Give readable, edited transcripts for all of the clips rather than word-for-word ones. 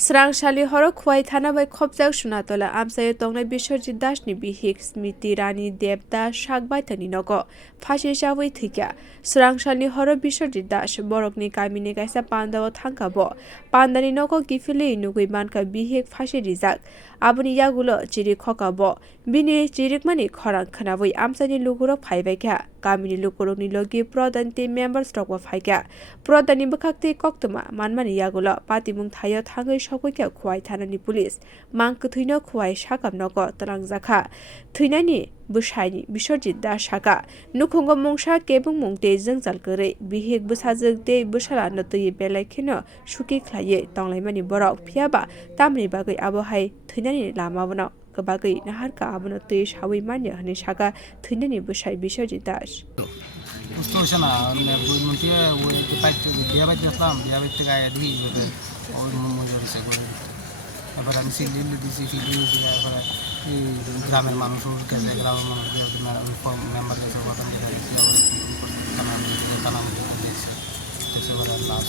Srangsali Khorok Khwai Thana bai khopjak sunatola amsayo tongnai Biswarjit Dasni bihik Smiti Rani Devda Shak baithangni nogo phachi chawi thwikha Srangsali Khorok Biswarjit Das borokni kamini kaisa pandao thangkabo pandani nogo gifili nugui manka bihik phachi rijak aboni yagulo chiri khokabo bini chirikmani khorang khanabui amsani lugurok phaibaikha kamini lugurokni logi prodan team members rokwa phaikha prodani bukhakte koktoma manmani yagulo patimung thayo thangai sokoi khwai thanani police mangkho thuino khwai sakam nogo talangjaka thuinani busaini Biswarjit Das saka nukhungo mungsa kebung mungte jengjal kore bihik busajak de busala notoi belai khino suki khlaye tonglaimani borok phiaba tamni bagai abohai thuinani lama bono kabagai naharka abono tei sawi manya hani saka thuinani busai Biswarjit Das বুঝতে পারছে না বইমন্ত্রী ওই পাইতে বিয়া বাড়ি দেখলাম বিয়া বাড়িতে গায়ে দিই ওই মজুর হয়েছে এবার আমি সিলিন্ডার দিয়েছি দিয়েছি এবারে গ্রামের মানুষও গেছে গ্রামের মানুষ মেম্বার গেছে কথা দেখছে এবারে লাশ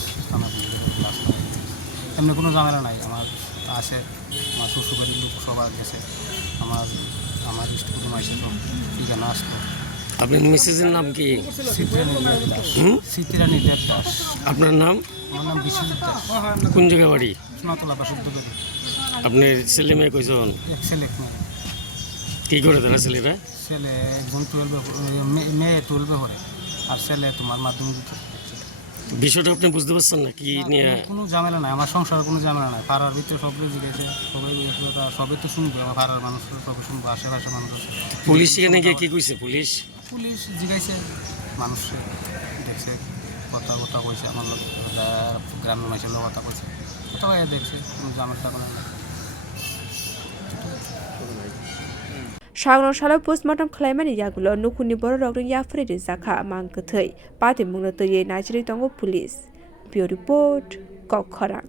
এমনি কোনো ঝামেলা নাই আমার আছে আমার শ্বশুরবাড়ির লোক সবার গেছে আমার কুটুম আসে সব ঠিকানা আসতো আপনার মেসেজের নাম কি? সিতিরানি দেবদাস। আপনার নাম? আমার নাম বিশ্বজিৎ দাস। কোন জায়গায় বাড়ি? সোনাতলা বাসুদেব। আপনার ছেলে মেয়ে কয়জন? এক ছেলে এক মেয়ে। কি করে তারা ছেলেরা? ছেলে একজন 12 মেয়ে 12 পড়ে আর ছেলে তোমার মাধ্যমিক। বিষয়টা আপনি বুঝতে পারছেন না কি নিয়ে? কোনো ঝামেলা নাই, আমার সংসারে কোনো ঝামেলা নাই। পাড়ার ভিতরে সব জিজ্ঞেসে সবাই সবই তো শুনবে, আমার পাড়ার মানুষ সবই শুনবে, আশেপাশে মানুষ। পুলিশ এখানে গিয়ে কি কইছে? পুলিশ জিজ্ঞাসে মানুষ দেখছে কথা কইছে আমার লোক গ্রামের মানুষের লোক কথা কইছে কথা কয়ে দেখছে কোনো ঝামেলা কোনো নাই। Shangno shala postmortem khlaimani yagulo nukhuni boro rokni yafri rijaka mangkthei pati mungno toye Nigeria tongo police. Bureau report khorok.